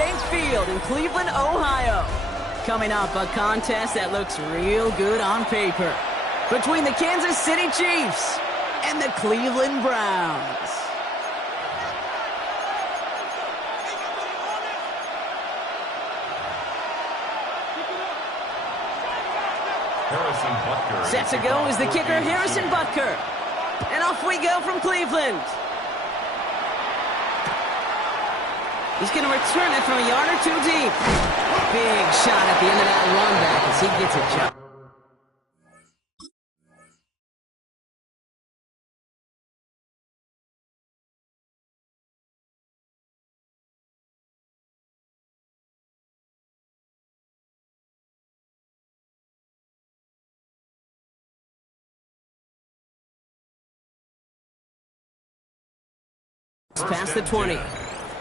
Bank Field in Cleveland, Ohio. Coming up, a contest that looks real good on paper between the Kansas City Chiefs and the Cleveland Browns. Set to go is the kicker, Harrison Butker. And off we go from Cleveland. He's going to return it from a yard or two deep. Big shot at the end of that run back as he gets a jump. Past the 20.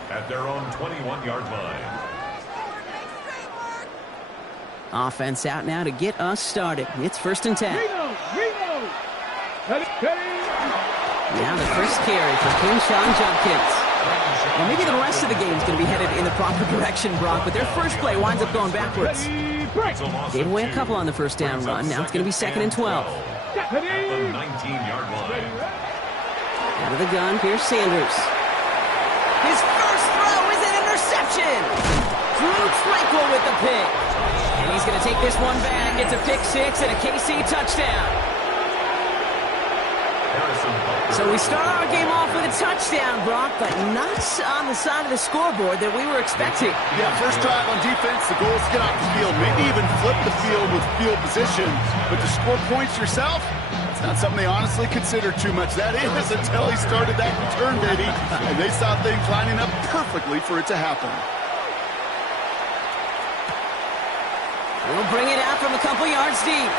At their own 21-yard line. Offense out now to get us started. It's 1st and 10. Now the first carry for Quinshawn Judkins. Well, maybe the rest of the game is going to be headed in the proper direction, Brock, but their first play winds up going backwards. Gave away a couple on the first down run. Now it's going to be 2nd and 12. At the 19-yard line. Out of the gun, here's Sanders. His first throw is an interception. Drew Tranquil with the pick. And he's going to take this one back. It's a pick six and a KC touchdown. So we start our game off with a touchdown, Brock, but not on the side of the scoreboard that we were expecting. Yeah, first drive on defense, the goal is to get off the field, maybe even flip the field with field position. But to score points yourself, it's not something they honestly consider too much. That is until he started that return, baby. And they saw things lining up perfectly for it to happen. We'll bring it out from a couple yards deep.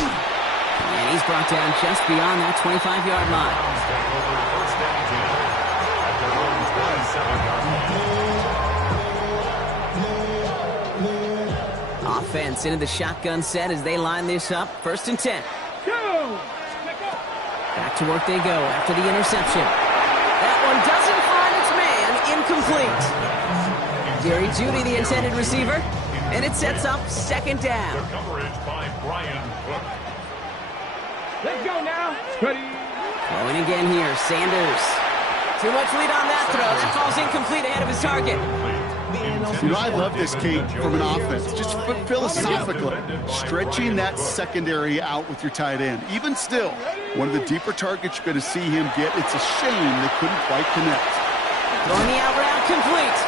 And he's brought down just beyond that 25-yard line. Offense into the shotgun set as they line this up. 1st and 10. Back to work they go after the interception. That one doesn't find its man. Incomplete. Jerry Jeudy, the intended receiver. And it sets up 2nd down. Coverage by Brian Cook. Let's go now. Ready. Throwing again here, Sanders. Too much lead on that throw. That falls incomplete ahead of his target. You know, I love this, Kate, from an offense. Just philosophically, stretching that secondary out with your tight end. Even still, one of the deeper targets you're going to see him get. It's a shame they couldn't quite connect. Throwing the out route complete.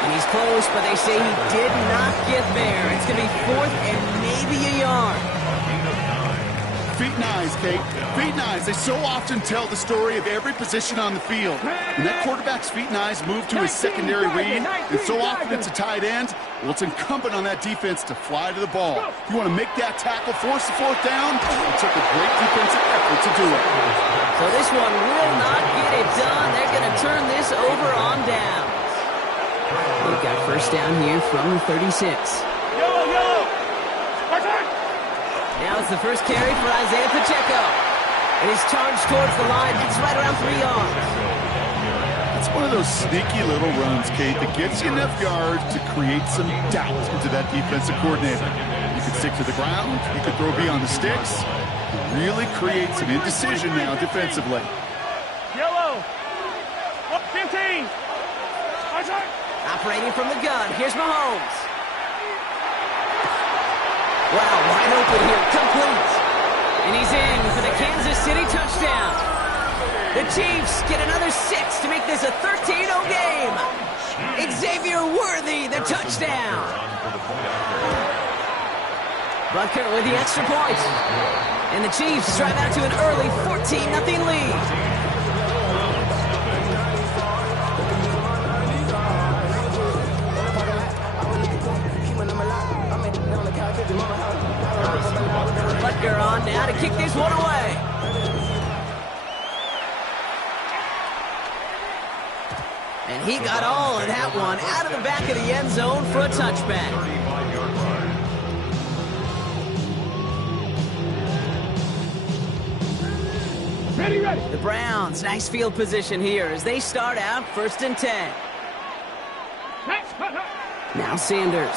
And he's close, but they say he did not get there. It's going to be 4th and maybe a yard. Feet and eyes, Kate. Feet and eyes. They so often tell the story of every position on the field. When that quarterback's feet and eyes move to his secondary read, and so often it's a tight end, well, it's incumbent on that defense to fly to the ball. You want to make that tackle, force the 4th down? It took a great defensive effort to do it. So this one will not get it done. They're going to turn this over on down. They've got 1st down here from the 36. Now it's the first carry for Isaiah Pacheco. And he's charged towards the line. It's right around 3 yards. It's one of those sneaky little runs, Kate, that gets you enough yards to create some doubt into that defensive coordinator. You can stick to the ground. You can throw beyond the sticks. Really create some indecision now defensively. Yellow. 15. Operating from the gun. Here's Mahomes. Wow, wide open here. Complete. And he's in for the Kansas City touchdown. The Chiefs get another 6 to make this a 13-0 game. Xavier Worthy, the touchdown. Butker with the extra point. And the Chiefs drive out to an early 14-0 lead. Butker on now to kick this one away. And he got all of that one out of the back of the end zone for a touchback. Ready. The Browns, nice field position here as they start out 1st and 10. Now Sanders.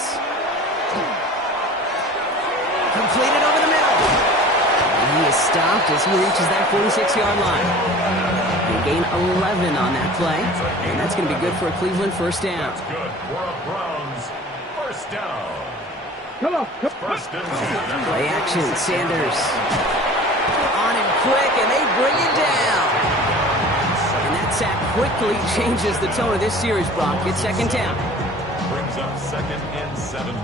Completed over the middle. And he is stopped as he reaches that 46-yard line. They gain 11 on that play, and that's going to be good for a Cleveland first down. That's good for a Browns first down. Come on. First and 10. Play action, Sanders. On him quick, and they bring him down. And that sack quickly changes the tone of this series, Brock. It's 2nd down. Brings up 2nd and 17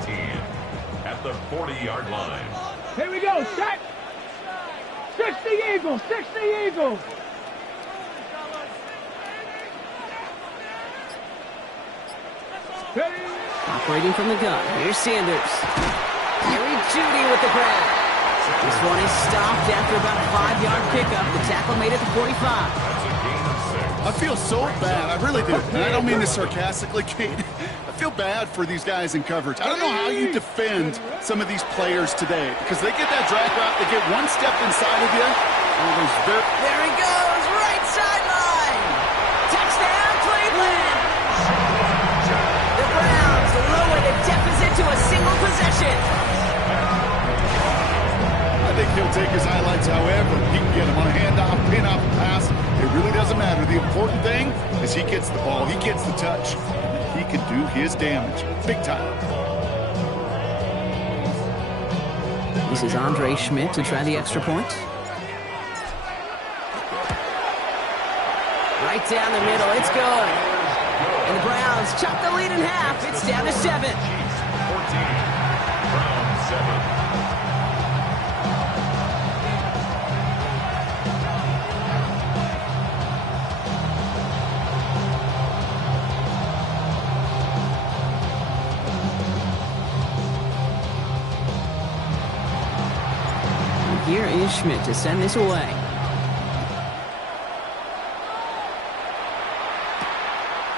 at the 40-yard line. Here we go. Set. 60 Eagles. 60 Eagles. Ready. Operating from the gun. Here's Sanders. Jerry Jeudy with the grab. This one is stopped after about a 5-yard pickup. The tackle made it to 45. That's a gain of 6. I feel so bad. I really do. And I don't mean this sarcastically, Kate. I feel bad for these guys in coverage. I don't know how you defend some of these players today because they get that drag route, they get one step inside of you. There he goes, right sideline. Touchdown, Cleveland. The Browns lower the deficit to a single possession. I think he'll take his highlights however he can get them on a handoff, pin-off, pass. It really doesn't matter. The important thing is he gets the ball, he gets the touch. He can do his damage big time. This is Andre Schmidt to try the extra point. Right down the middle, it's good. And the Browns chop the lead in half. It's down to 7. 14. Browns 7. Here is Schmidt to send this away.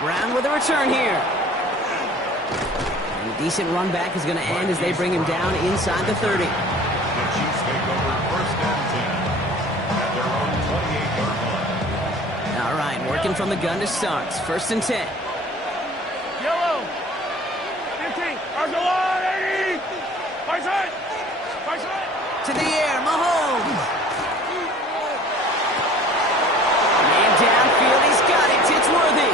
Brown with a return here. And a decent run back is going to end as they bring him down inside the 30. The Chiefs take over 1st and 10 at their own 28-yard line. All right, working from the gun to start. 1st and 10. Yellow. 15. Argolon. 80. Right side. To the air, Mahomes. Man downfield, he's got it. It's Worthy.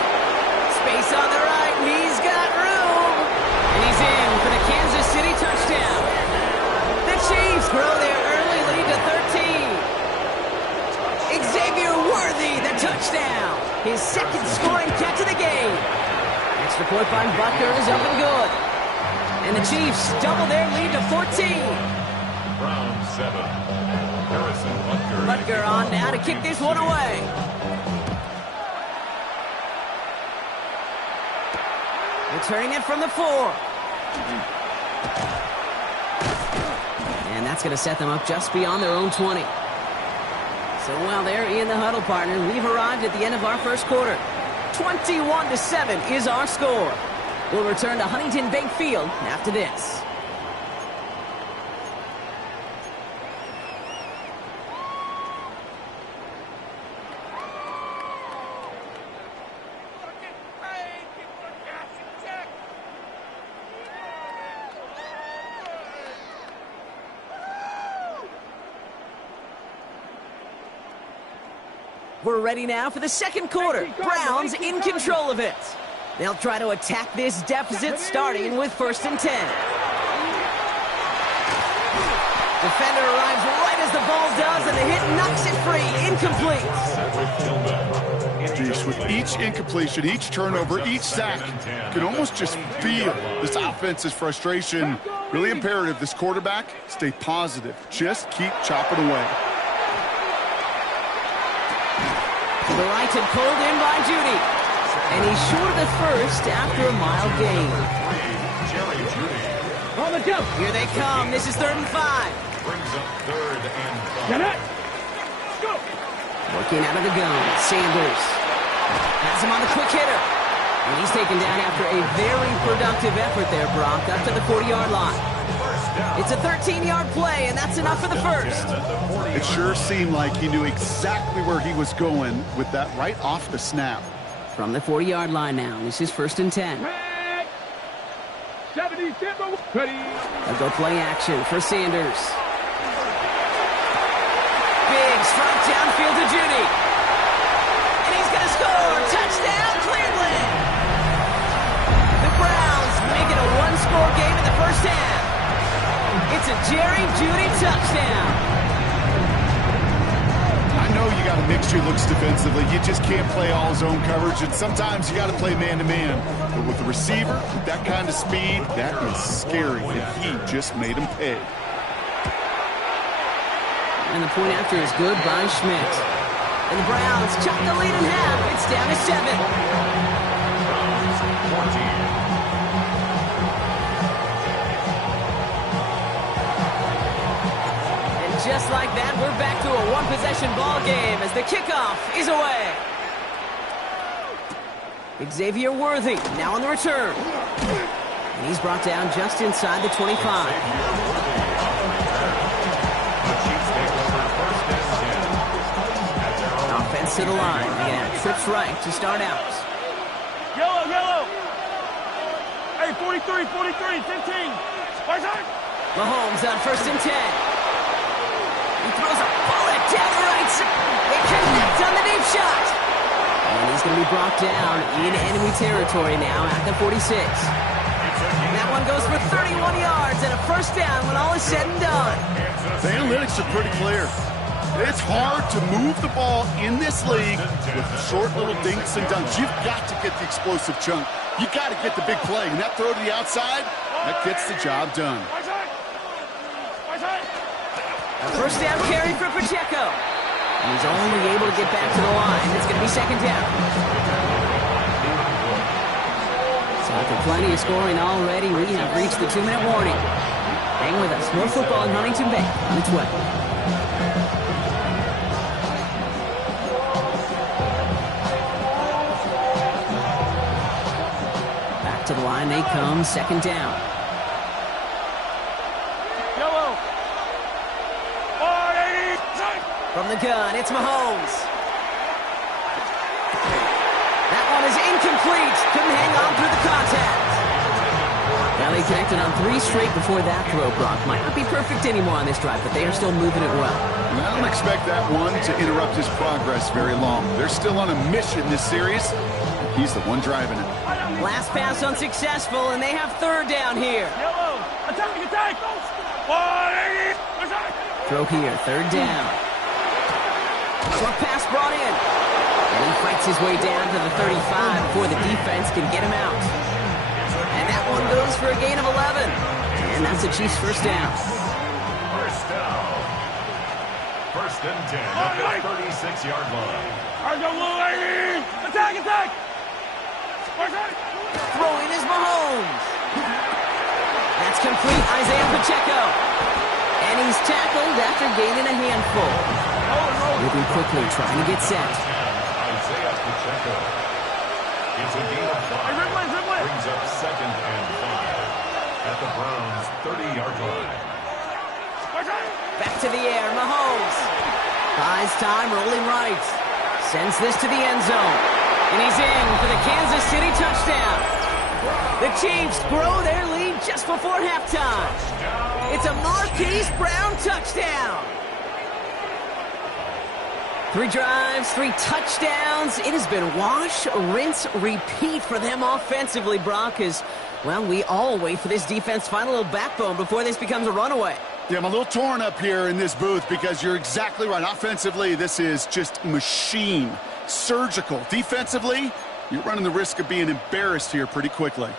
Space on the right, and he's got room. And he's in for the Kansas City touchdown. The Chiefs grow their early lead to 13. Xavier Worthy, the touchdown. His 2nd scoring catch of the game. Extra point by Butker is up and good. And the Chiefs double their lead to 14. Browns 7. Harrison Butker. Butker on now to kick this one away. Returning it from the 4. And that's going to set them up just beyond their own 20. So while they're in the huddle, partner, we've arrived at the end of our 1st quarter. 21-7 is our score. We'll return to Huntington Bank Field after this. We're ready now for the 2nd quarter. Browns in control of it. They'll try to attack this deficit starting with 1st and 10. Defender arrives right as the ball does, and the hit knocks it free. Incomplete. Jeez, with each incompletion, each turnover, each sack, you can almost just feel this offense's frustration. Really imperative this quarterback stay positive. Just keep chopping away. To the right and pulled in by Jeudy. And he's short of the 1st after a mild gain. On the jump. Here they come. This is 3rd and 5. Brings up 3rd and 5. Get it. Go. Working out of the gun. Sanders has him on the quick hitter. And he's taken down after a very productive effort there, Brock, up to the 40-yard line. It's a 13-yard play, and that's enough for the first. It sure seemed like he knew exactly where he was going with that right off the snap. From the 40-yard line now, this is 1st and 10. 70, ready. They'll go play action for Sanders. Big strike downfield to Judy. And he's going to score. Touchdown, Cleveland. The Browns make it a one-score game in the first half. It's a Jerry Judy touchdown. I know you got to mix your looks defensively. You just can't play all zone coverage, and sometimes you got to play man-to-man. But with the receiver, with that kind of speed, that is scary, and he just made him pay. And the point after is good by Schmidt. And the Browns chop the lead in half. It's down to 7. Just like that, we're back to a one-possession ball game as the kickoff is away. Xavier Worthy now on the return. And he's brought down just inside the 25. Offense to the line. They're going to have trips right to start out. Yellow, yellow. Hey, 43, 15. Right side. Mahomes on 1st and 10. He throws a bullet down the right side. They connect on the deep shot. And he's going to be brought down in enemy territory now at the 46. And that one goes for 31 yards and a first down when all is said and done. The analytics are pretty clear. It's hard to move the ball in this league with short little dinks and dunks. You've got to get the explosive chunk. You've got to get the big play. And that throw to the outside, that gets the job done. A first down carry for Pacheco. And he's only able to get back to the line. It's going to be 2nd down. So after plenty of scoring already, we have reached the 2-minute warning. Hang with us. More football in Huntington Bay on its way. Back to the line they come. 2nd down. From the gun, it's Mahomes. That one is incomplete. Couldn't hang on through the contact. Now they connected on 3 straight before that throw, Brock. Might not be perfect anymore on this drive, but they are still moving it well. I don't expect that one to interrupt his progress very long. They're still on a mission this series. He's the one driving it. Last pass unsuccessful, and they have 3rd down here. Yellow, attack. Throw here, 3rd down. Short pass brought in. And he fights his way down to the 35 before the defense can get him out. And that one goes for a gain of 11. And that's the Chiefs' first down. First down. 1st and 10 at the 36-yard line. Attack. Throw in is Mahomes. That's complete. Isaiah Pacheco. And he's tackled after gaining a handful. Moving quickly, trying to get set. Isaiah Pacheco. It's a gain of 5. Brings up 2nd and 5 at the Browns' 30-yard line. Back to the air, Mahomes. Buys time, rolling right. Sends this to the end zone. And he's in for the Kansas City touchdown. The Chiefs grow their lead just before halftime. It's a Marquise Brown touchdown. 3 drives, 3 touchdowns. It has been wash, rinse, repeat for them offensively, Brock, as, well, we all wait for this defense to find a little backbone before this becomes a runaway. Yeah, I'm a little torn up here in this booth because you're exactly right. Offensively, this is just machine, surgical. Defensively, you're running the risk of being embarrassed here pretty quickly.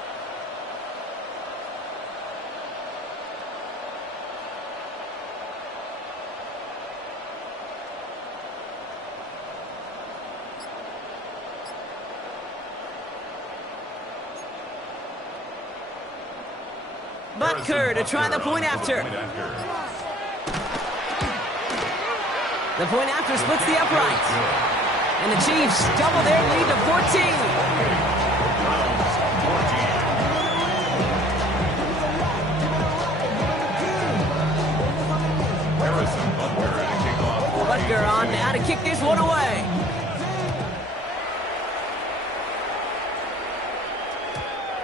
Butker to try the point after. The point after splits the uprights. And the Chiefs double their lead to 14.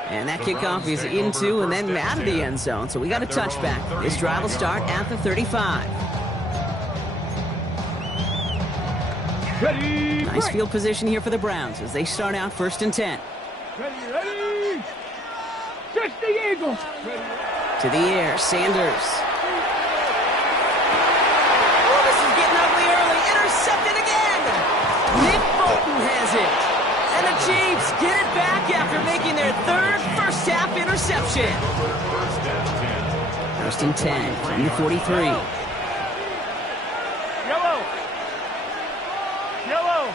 And that kickoff is into and then out of the end zone. So we got a touchback. This drive will start at the 35. Ready, Nice field position here for the Browns as they start out 1st and 10. ready. 60 Eagles. To the air, Sanders. Oh, this is getting ugly early. Intercepted again. Nick Bolton has it. And the Chiefs get it back after making their 3rd first-half interception. 1st and 10 from the 43. Yellow. Yellow.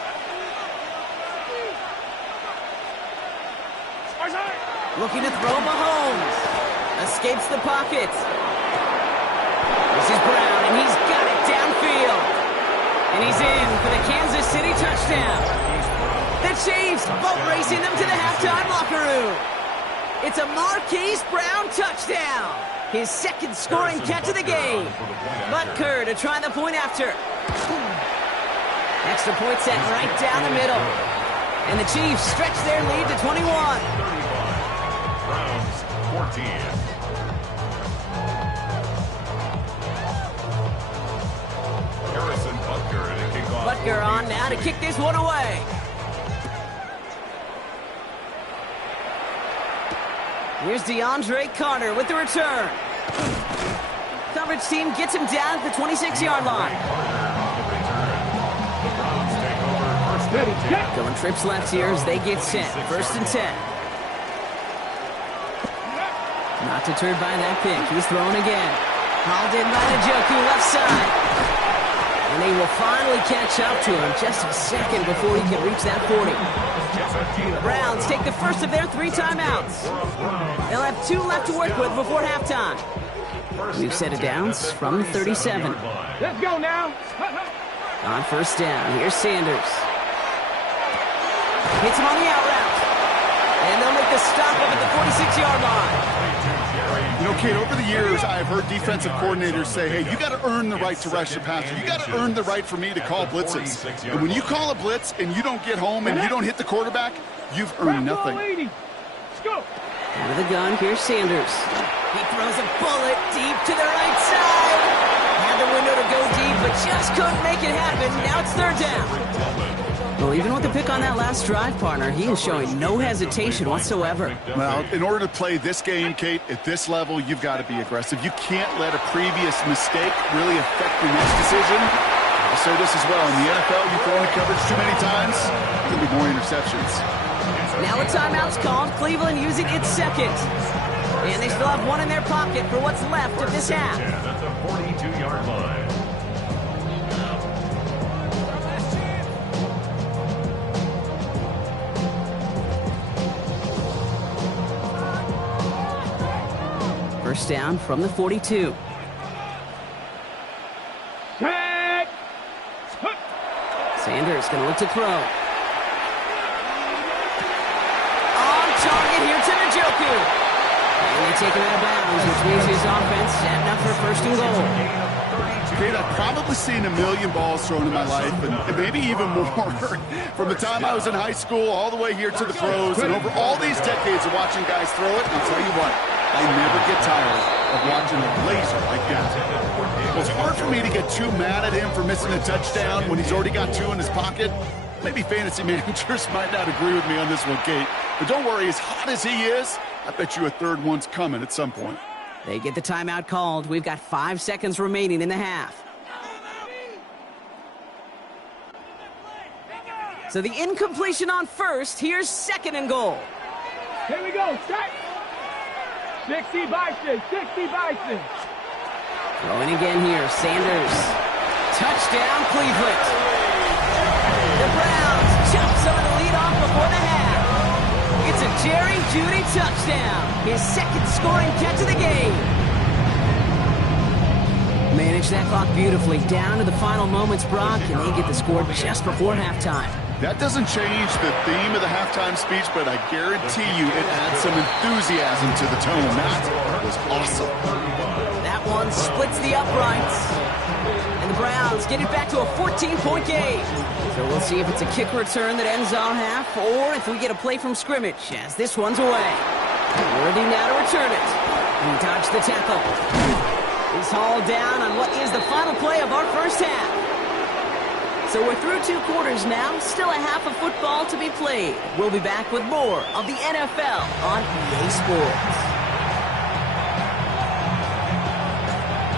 Looking to throw Mahomes. Escapes the pocket. This is Brown, and he's got it downfield. And he's in for the Kansas City touchdown. The Chiefs boat racing them to the halftime locker room. It's a Marquise Brown touchdown. His 2nd scoring catch of the game. Butker to try the point after. Extra point set right down the middle. And the Chiefs stretch their lead to 21. 14. Harrison Butker to kick off. Butker on now to kick this one away. Here's DeAndre Carter with the return. Coverage team gets him down at the 26-yard line. Going trips left here as they get set. 1st and 10. Not deterred by that pick. He's thrown again. Hauled in by Njoku, left side. And they will finally catch up to him just a second before he can reach that 40. The Browns take the first of their 3 timeouts. They'll have 2 left to work with before halftime. We've set it downs from the 37. Let's go now. On 1st down, here's Sanders. Hits him on the out route. And they'll make the stop up at the 46-yard line. You know, Kate, over the years, I've heard defensive coordinators say, hey, you got to earn the right to rush the passer. You got to earn the right for me to call blitzes. And when you call a blitz and you don't get home and you don't hit the quarterback, you've earned nothing. Let's go. Out of the gun, here's Sanders. He throws a bullet deep to the right side. Had the window to go deep, but just couldn't make it happen. Now it's 3rd down. Well, even with the pick on that last drive, partner, he is showing no hesitation whatsoever. Well, in order to play this game, Kate, at this level, you've got to be aggressive. You can't let a previous mistake really affect your next decision. I'll say this as well. In the NFL, you throw into coverage too many times, there will be more interceptions. Now a timeout's called. Cleveland using its 2nd. And they still have 1 in their pocket for what's left of this half. Yeah, that's a 42-yard line. First down from the 42. Sanders going to look to throw. On target here to Njoku. And they take him out of bounds, which means his offense setting up for 1st and goal. Kate, I've probably seen a million balls thrown in my life, and maybe even more. From the time I was in high school all the way here to the pros, and over all these decades of watching guys throw it, I'll tell you what, I never get tired of watching a laser like that. Well, it's hard for me to get too mad at him for missing a touchdown when he's already got 2 in his pocket. Maybe fantasy managers might not agree with me on this one, Kate. But don't worry, as hot as he is, I bet you a 3rd one's coming at some point. They get the timeout called. We've got 5 seconds remaining in the half. So the incompletion on 1st. Here's 2nd and goal. Here we go. Set. 60 Bison. 60 Bison. Throwing again here. Sanders. Touchdown, Cleveland. The Browns chop some of the lead off before the half. It's a Jerry Jeudy touchdown. His 2nd scoring catch of the game. Manage that clock beautifully down to the final moments, Brock, and they get the score just before halftime. That doesn't change the theme of the halftime speech, but I guarantee you it adds some enthusiasm to the tone. That was awesome. That one splits the uprights. And the Browns get it back to a 14-point game. So we'll see if it's a kick return that ends our half, or if we get a play from scrimmage, as this one's away. Worthy now to return it. He dodged the tackle. He's hauled down on what is the final play of our first half. So we're through 2 quarters now. Still a half of football to be played. We'll be back with more of the NFL on EA Sports.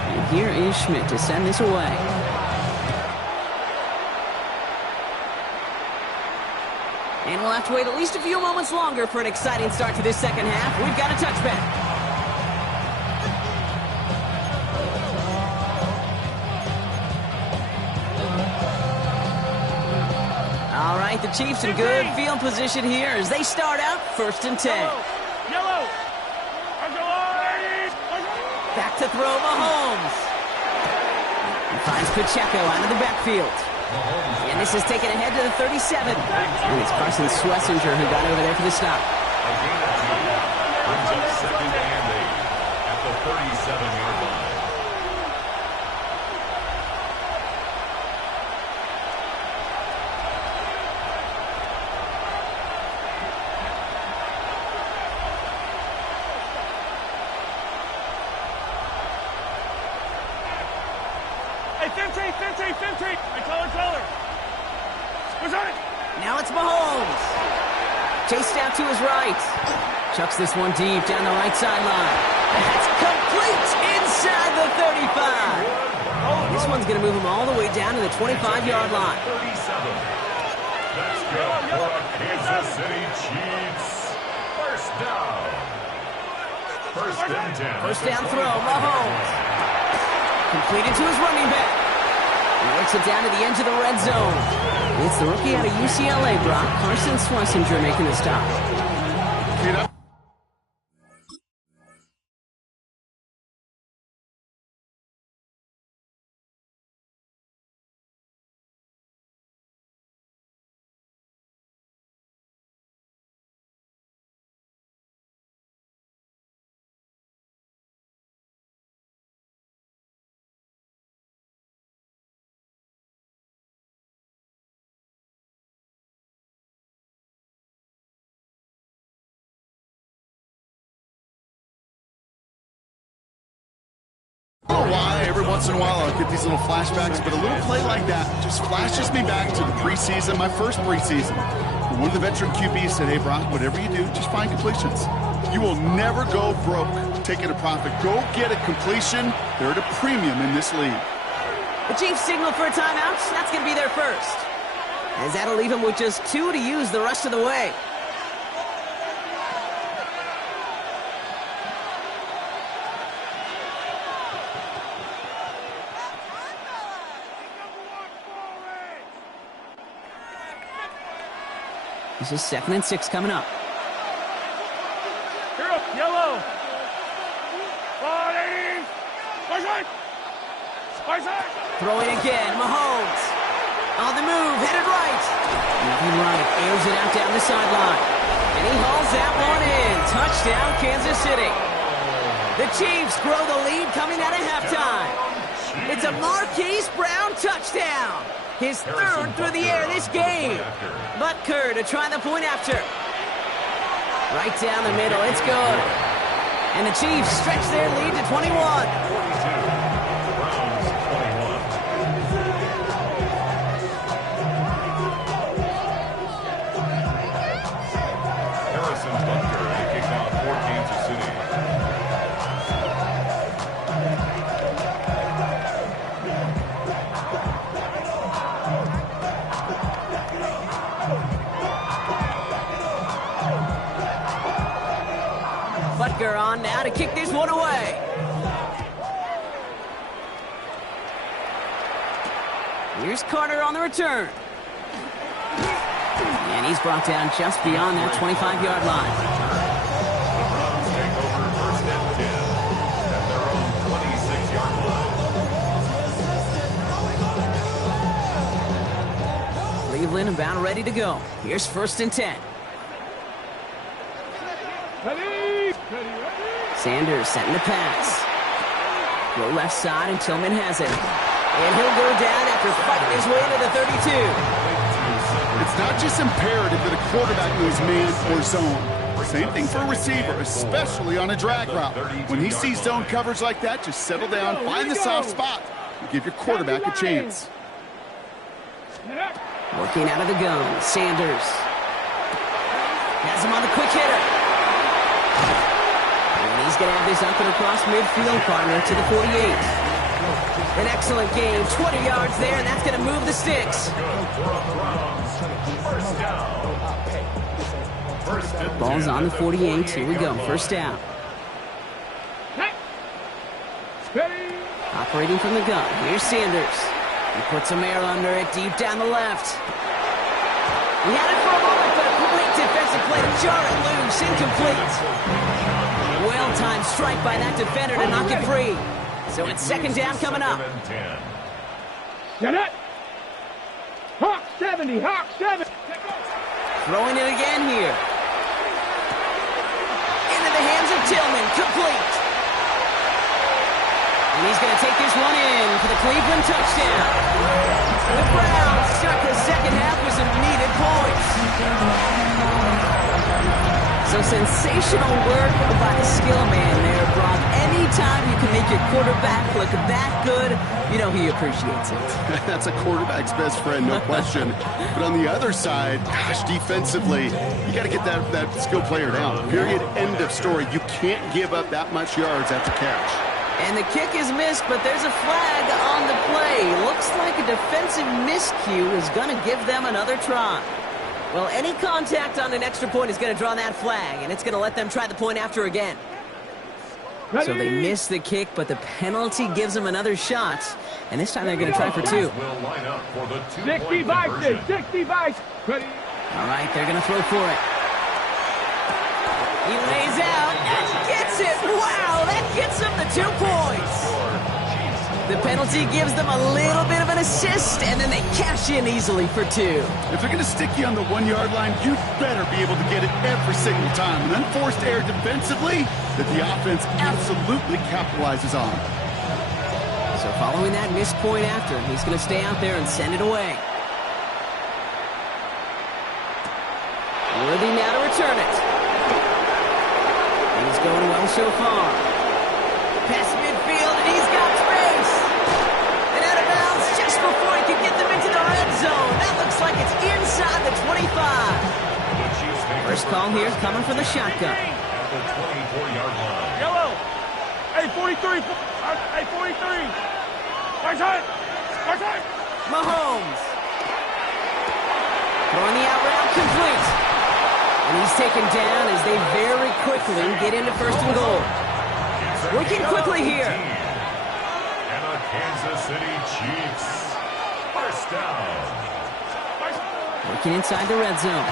And here is Schmidt to send this away. And we'll have to wait at least a few moments longer for an exciting start to this second half. We've got a touchback. All right, the Chiefs in good field position here as they start out 1st and 10. Yellow. Back to throw Mahomes. He finds Pacheco out of the backfield. And this is taken ahead to the 37. And it's Carson Schlesinger who got over there for the stop. A gain of 2. Brings up 2nd and 8 at the 37-yard line. Hey, Controller. What's on it? Now it's Mahomes. Chased out to his right. Chucks this one deep down the right sideline. That's complete inside the 35. This one's going to move him all the way down to the 25-yard line. 37. That's good for the Kansas City Chiefs. First down. 1st and 10. First down throw, Mahomes. Completed to his running back. He works it down to the edge of the red zone. It's the rookie out of UCLA, Brock, Carson Schlesinger, making the stop. Get up. I don't know why every once in a while I'll get these little flashbacks, but a little play like that just flashes me back to the preseason, my first preseason. One of the veteran QBs said, hey, Brock, whatever you do, just find completions. You will never go broke taking a profit. Go get a completion. They're at a premium in this league. The Chiefs signal for a timeout. That's going to be their first. As that'll leave him with just 2 to use the rest of the way. This is 2nd and 6 coming up. Here up, yellow. Throwing again, Mahomes. On the move, headed right. Moving right, airs it out down the sideline. And he hauls that one in. Touchdown, Kansas City. The Chiefs grow the lead coming out of halftime. It's a Marquise Brown touchdown. His 3rd through the air this game. Butker to try the point after. Right down the middle, it's good. And the Chiefs stretch their lead to 21. 42. Browns 21. Harrison Butker to kick off for Kansas City. Butker on now to kick this one away. Here's Carter on the return. And he's brought down just beyond that 25-yard line. The Browns take over 1st and 10 at their own 26-yard line. Cleveland about ready to go. Here's 1st and 10. Ready. Sanders setting the pass. Go left side and Tillman has it. And he'll go down after fighting his way into the 32. It's not just imperative that a quarterback knows man or zone. Same thing for a receiver, especially on a drag route. When he sees zone coverage like that, just settle down, find the soft spot, and give your quarterback a chance. Working out of the gun, Sanders. Has him on the quick hitter. And he's going to have this up and across midfield, partner to the 48. An excellent game, 20 yards there, and that's going to move the sticks. Ball's on the 48. Here we go. First down. Operating from the gun. Here's Sanders. He puts some air under it, deep down the left. He had it for a moment, but a great defensive play to jar it loose. Incomplete. Well-timed strike by that defender to knock it free. So it's second down coming up. Get it. Hawk 70, Hawk 70. Throwing it again here. Into the hands of Tillman, complete. And he's going to take this one in for the Cleveland touchdown. The Browns start the second half with some needed points. So sensational work by the skill man there, Brock. Anytime you can make your quarterback look that good, you know he appreciates it. That's a quarterback's best friend, no question. But on the other side, gosh, defensively, you got to get that skill player down. Period. End of story. You can't give up that much yards after catch. And the kick is missed, but there's a flag on the play. Looks like a defensive miscue is going to give them another try. Well, any contact on an extra point is going to draw that flag, and it's going to let them try the point after again. Ready? So they miss the kick, but the penalty gives them another shot. And this time they're going to try for two. 60 Bison, 60 Bison. Ready? All right, they're going to throw for it. He lays out and gets it. Wow, that gets them the 2 points. The penalty gives them a little bit of an assist, and then they cash in easily for 2. If they're going to stick you on the 1-yard line, you better be able to get it every single time. An unforced error defensively that the offense absolutely capitalizes on. So following that missed point after, he's going to stay out there and send it away. Worthy now to return it. He's going well so far. Past midfield, and he's got space. And out of bounds just before he can get them into the red zone. That looks like it's inside the 25. First call here coming from the shotgun. At the 24-yard line. Yellow. Hey, 43. Hey, 43. Right side. Right side. Mahomes. Throwing the out route complete. And he's taken down as they very quickly get into first and goal. Working quickly here. And the Kansas City Chiefs. First down. Working inside the red zone.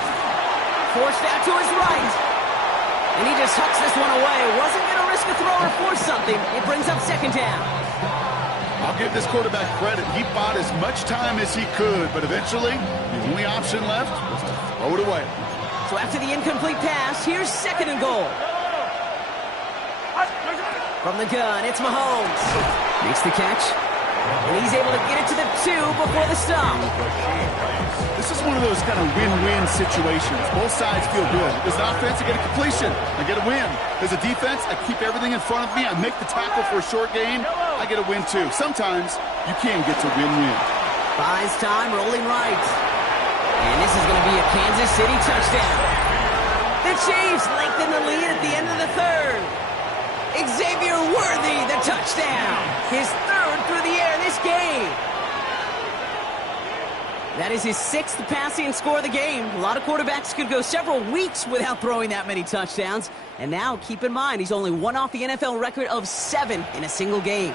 Forced out to his right. And he just hucks this one away. Wasn't going to risk a throw or force something. It brings up second down. I'll give this quarterback credit. He bought as much time as he could, but eventually, the only option left was to throw it away. So after the incomplete pass, here's second and goal. From the gun, it's Mahomes. Makes the catch. And he's able to get it to the 2 before the stop. This is one of those kind of win-win situations. Both sides feel good. As an offense, I get a completion. I get a win. As a defense, I keep everything in front of me. I make the tackle for a short gain. I get a win, too. Sometimes, you can get to win-win. Buys time, rolling right. And this is going to be a Kansas City touchdown. The Chiefs lengthen the lead at the end of the third. Xavier Worthy, the touchdown. His third through the air this game. That is his 6th passing score of the game. A lot of quarterbacks could go several weeks without throwing that many touchdowns. And now, keep in mind, he's only one off the NFL record of 7 in a single game.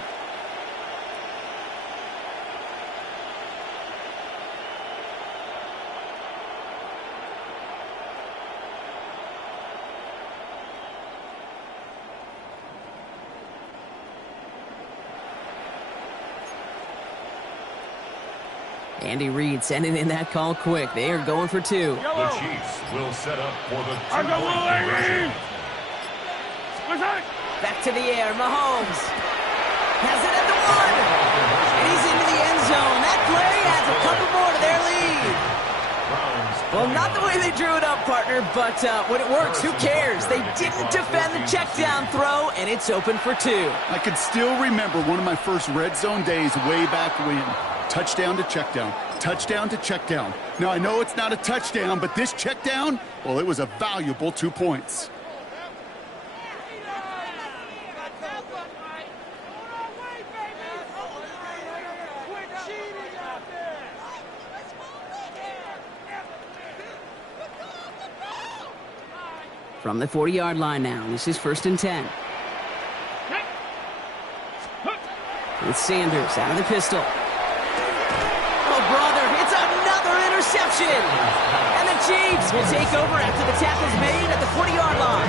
Andy Reid sending in that call quick. They are going for 2. The Chiefs will set up for the 2-point conversion. Back to the air, Mahomes. Has it at the 1. And he's into the end zone. That play adds a couple more to their lead. Browns Well, not the way they drew it up, partner, but when it works, who cares? They didn't defend the check down throw, and it's open for 2. I can still remember one of my first red zone days way back when. Touchdown to check down. Touchdown to check down. Now, I know it's not a touchdown, but this check down, well, it was a valuable 2 points. From the 40-yard line now, this is 1st and 10. It's Sanders out of the pistol. Oh, brother, it's another interception! And the Chiefs will take over after the tackle's made at the 40-yard line.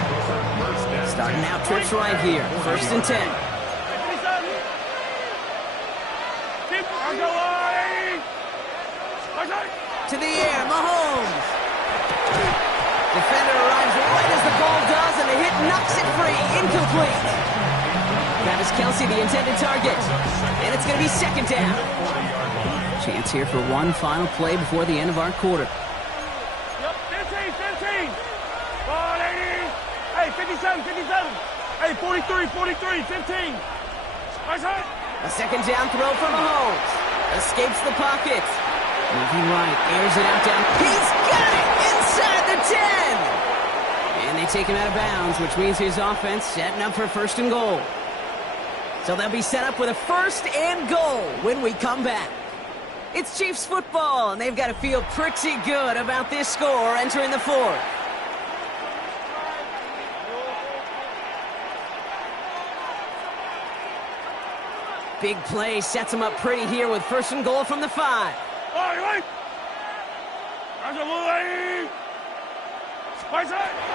Starting out trips right here, 1st and 10. To the air, Mahomes. Defender arrives right as the ball does, and the hit knocks it free. Incomplete. Travis Kelce, the intended target. And it's going to be 2nd down. Chance here for one final play before the end of our quarter. Yep, 15. 180. Hey, 57. Hey, 43, 15. Nice hit. A 2nd down throw from Mahomes. Escapes the pocket. Moving right, airs it out down. He's got it inside the 10. And they take him out of bounds, which means his offense setting up for 1st and goal. So they'll be set up with a 1st and goal when we come back. It's Chiefs football, and they've got to feel pretty good about this score entering the 4th. Big play sets them up pretty here with 1st and goal from the 5.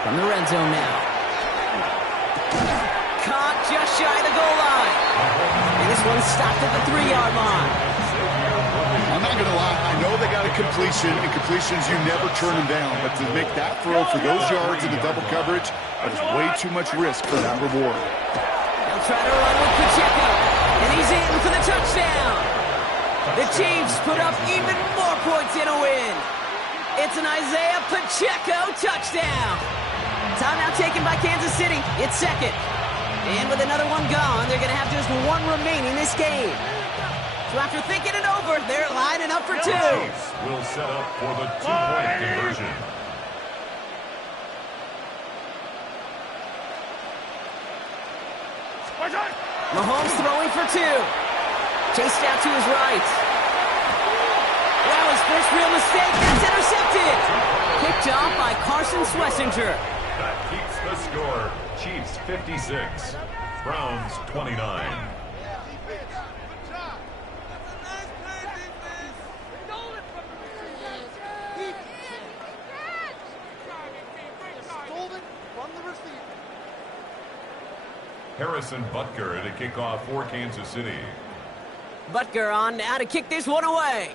From the red zone now. Caught just shy of the goal line. And this one stopped at the 3-yard line. I'm not going to lie. I know they got a completion, and completions, you never turn them down. But to make that throw for those yards in the double coverage, that was way too much risk for that reward. They'll try to run with Pacheco. And he's in for the touchdown. The Chiefs put up even more points in a win. It's an Isaiah Pacheco touchdown. Timeout taken by Kansas City. It's 2nd. And with another one gone, they're going to have just one remaining this game. So after thinking it over, they're lining up for 2. Chiefs will set up for the 2-point conversion. Mahomes throwing for 2. Chased out to his right. That was first real mistake. That's intercepted. Picked off by Carson Schlesinger. That keeps the score. Chiefs 56. Browns 29. Harrison Butker to kick off for Kansas City. Butker on now to kick this one away.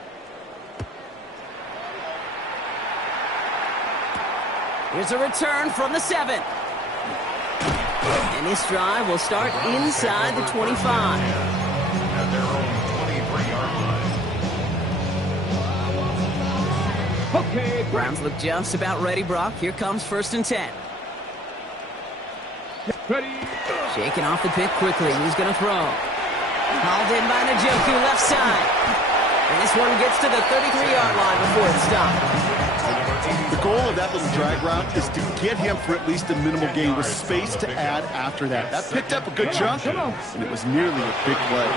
Here's a return from the 7. And this drive will start inside the 25. At their own 23-yard line. Okay, Browns look just about ready, Brock. Here comes 1st and 10. ready. Shaking off the pick quickly. Who's going to throw? Hauled in by Njoku, left side. And this one gets to the 33-yard line before it's stopped. The goal of that little drag route is to get him for at least a minimal gain with space to add after that. That picked up a good chunk, and it was nearly a big play.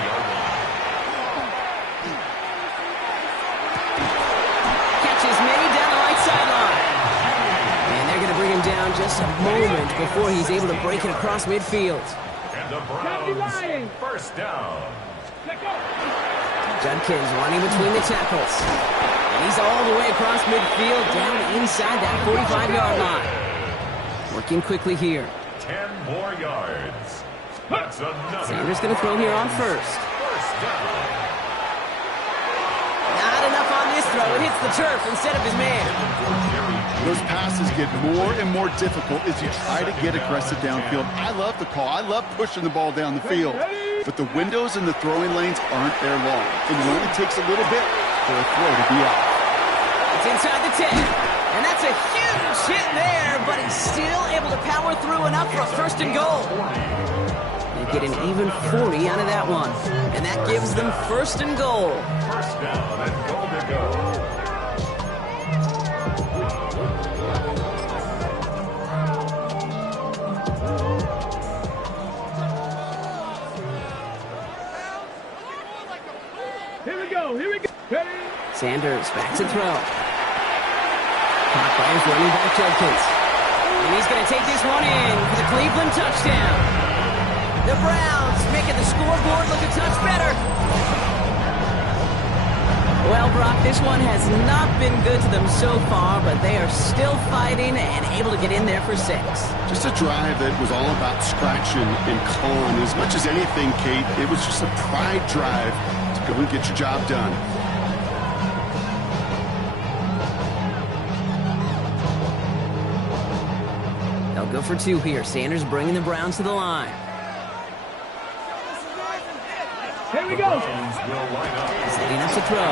Catches many down the right sideline. And they're going to bring him down just a moment before he's able to break it across midfield. And the Browns, 1st down. Judkins running between the tackles. And he's all the way across midfield, down inside that 45-yard line. Working quickly here. 10 more yards. That's another. Sanders going to throw here on 1st. 1st down. Not enough on this throw. It hits the turf instead of his man. Those passes get more and more difficult as you try to get aggressive downfield. I love the call. I love pushing the ball down the field. But the windows in the throwing lanes aren't there long. And it only takes a little bit for a throw to be out. It's inside the 10. And that's a huge hit there, but he's still able to power through enough for a first and goal. They get an even 40 out of that one. And that gives them first and goal. First down and goal to go. Here we go. Ready? Sanders back to throw. Caught by his running back Judkins. And he's going to take this one in for the Cleveland touchdown. The Browns making the scoreboard look a touch better. Well, Brock, this one has not been good to them so far, but they are still fighting and able to get in there for 6. Just a drive that was all about scratching and clawing. As much as anything, Kate, it was just a pride drive to go and get your job done. They'll go for 2 here. Sanders bringing the Browns to the line. Here we go. Setting up to throw.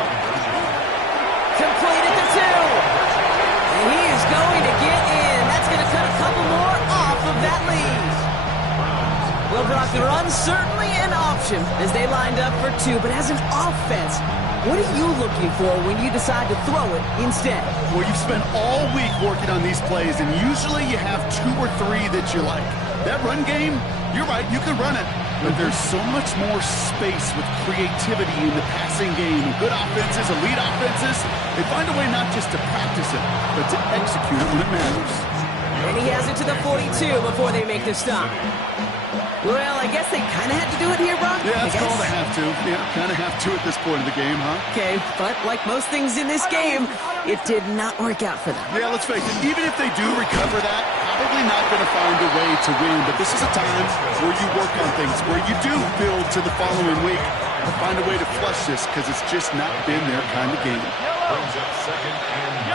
Completed the 2. And he is going to get in. That's going to cut a couple more off of that lead. Well, Brock, the run certainly an option as they lined up for 2. But as an offense, what are you looking for when you decide to throw it instead? Well, you've spent all week working on these plays, and usually you have 2 or 3 that you like. That run game, you're right, you can run it. But there's so much more space with creativity in the passing game. Good offenses, elite offenses, they find a way not just to practice it, but to execute it when it matters. And he has it to the 42 before they make the stop. Well, I guess they kind of had to do it here, Brock. Yeah, it's called a have to. Yeah, kind of have to at this point in the game, huh? Okay, but like most things in this game, it did not work out for them. Yeah, let's face it, even if they do recover that, probably not going to find a way to win. But this is a time where you work on things, where you do build to the following week to find a way to flush this, because it's just not been their kind of game. Brings up second and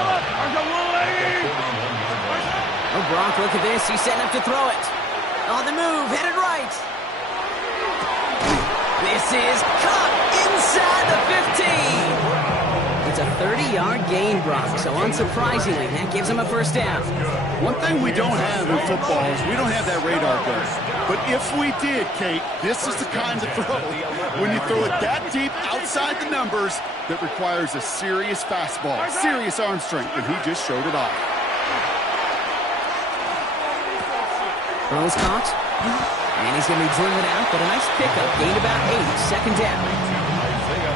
Oh, Brock, look at this. He's setting up to throw it. On the move, headed right. This is caught inside the 15. It's a 30-yard gain, Brock, so unsurprisingly, that gives him a first down. One thing we don't have in football is we don't have that radar gun. But if we did, Kate, this is the kind of throw, when you throw it that deep outside the numbers, that requires a serious fastball, serious arm strength, and he just showed it off. Throw's caught. And he's going to be driven out, but a nice pickup. Gained about 8. Second down.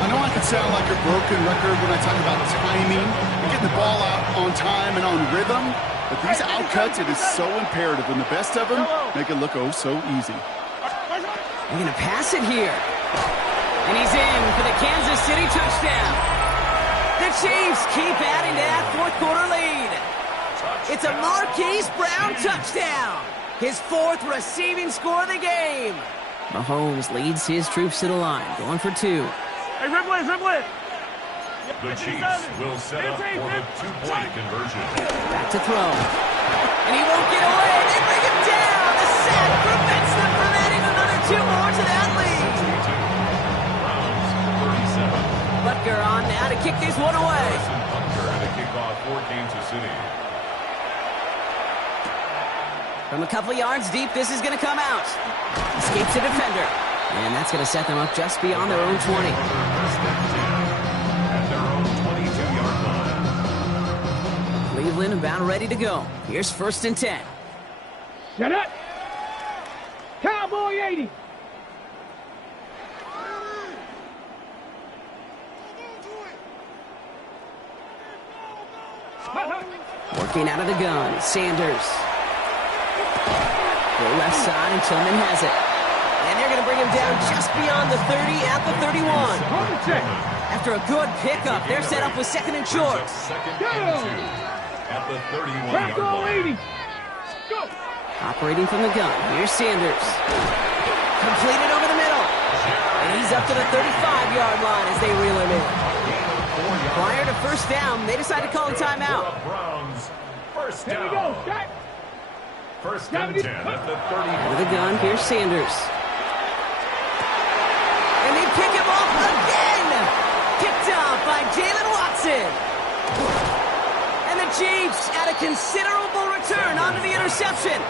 I know I can sound like a broken record when I talk about timing and getting the ball out on time and on rhythm, but these outcuts, it is so imperative, and the best of them make it look oh so easy. They're going to pass it here. And he's in for the Kansas City touchdown. The Chiefs keep adding to that fourth quarter lead. It's a Marquise Brown touchdown. His 4th receiving score of the game. Mahomes leads his troops to the line, going for 2. Hey, dribble it. the Chiefs will set up for the two-point conversion. Back to throw. And he won't get away. They bring him down. The sack prevents them from adding another 2 more to that lead. Browns 37. Butker on now to kick this one away. Butker at a kickoff for Kansas City. From a couple yards deep, this is going to come out. Escapes a defender. And that's going to set them up just beyond their own 20. At their own 22-yard line. Cleveland about ready to go. Here's 1st and 10. Shut up. Cowboy 80. Working out of the gun, Sanders. Go left side, and Tillman has it. And they're going to bring him down just beyond the 30 at the 31. After a good pickup, they're set up with 2nd and short. 2nd and 2 at the 31-yard line. Go. Operating from the gun, here's Sanders. Completed over the middle. And he's up to the 35-yard line as they reel him in. Prior to 1st down, they decide to call a timeout. Browns, 1st Here we down. go. Start. 1st and 10 at the 30. Out of the gun, here's Sanders. And they pick him off again! Picked off by Jalen Watson. And the Chiefs at a considerable return onto the interception.